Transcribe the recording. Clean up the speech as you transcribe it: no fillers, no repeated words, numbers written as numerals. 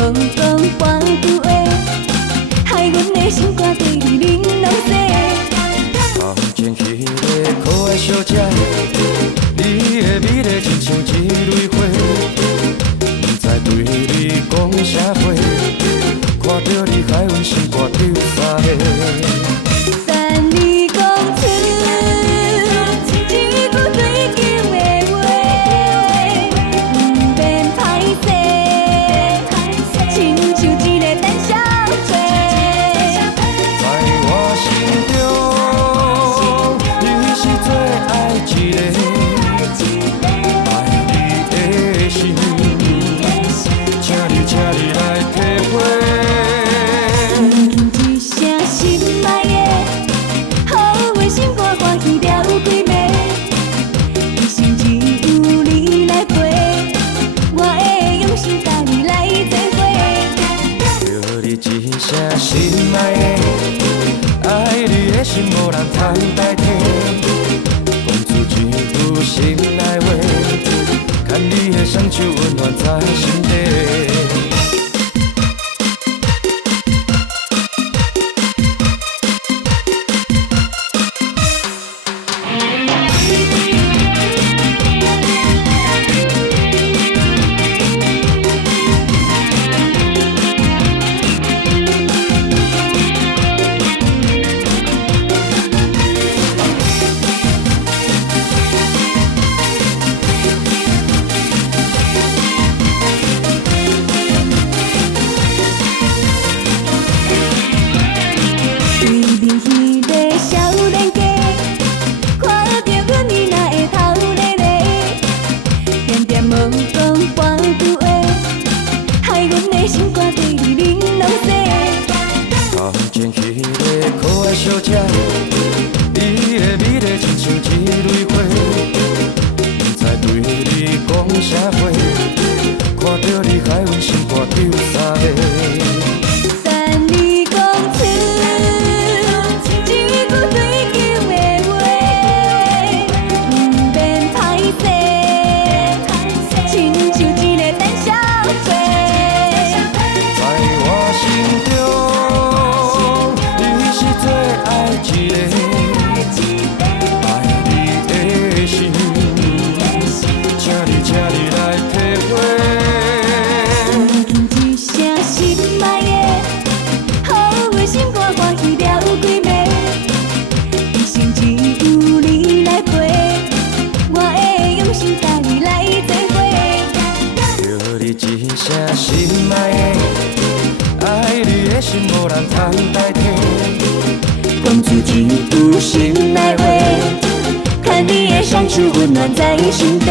无讲半句话，害阮的心肝对你玲珑细。头前迄个可爱小姐，你的美丽亲像一蕊花，不知对你讲啥话，看到你害阮心肝跳三下。等你讲出一句对镜的话，不免歹势，亲像一个胆小鬼。在我心中，你是最爱一个，爱你的心，请你来体会。一声心爱的，好话心肝欢喜了几暝，一生只有你来陪，我会用心甲你来做伙。叫你一声心爱的，爱你的心无人通代替，讲出一句心内话，牵你的双手温暖在心底。头前迄个可爱小姐，你的美丽亲像一蕊花，不知对你讲啥话，看到你害阮心肝跳三下。等你讲出一句对镜的话，不免歹势，亲像一个胆小鬼。在我心中，你是最爱一个，爱你的心，请你来体会。一声心爱的，好话心肝欢喜了几暝，一生只有你来陪，我会用心甲你来做伙。叫你一声心爱的，爱你的心无人通代替，讲出一句心内话，牵你的双手温暖在心底。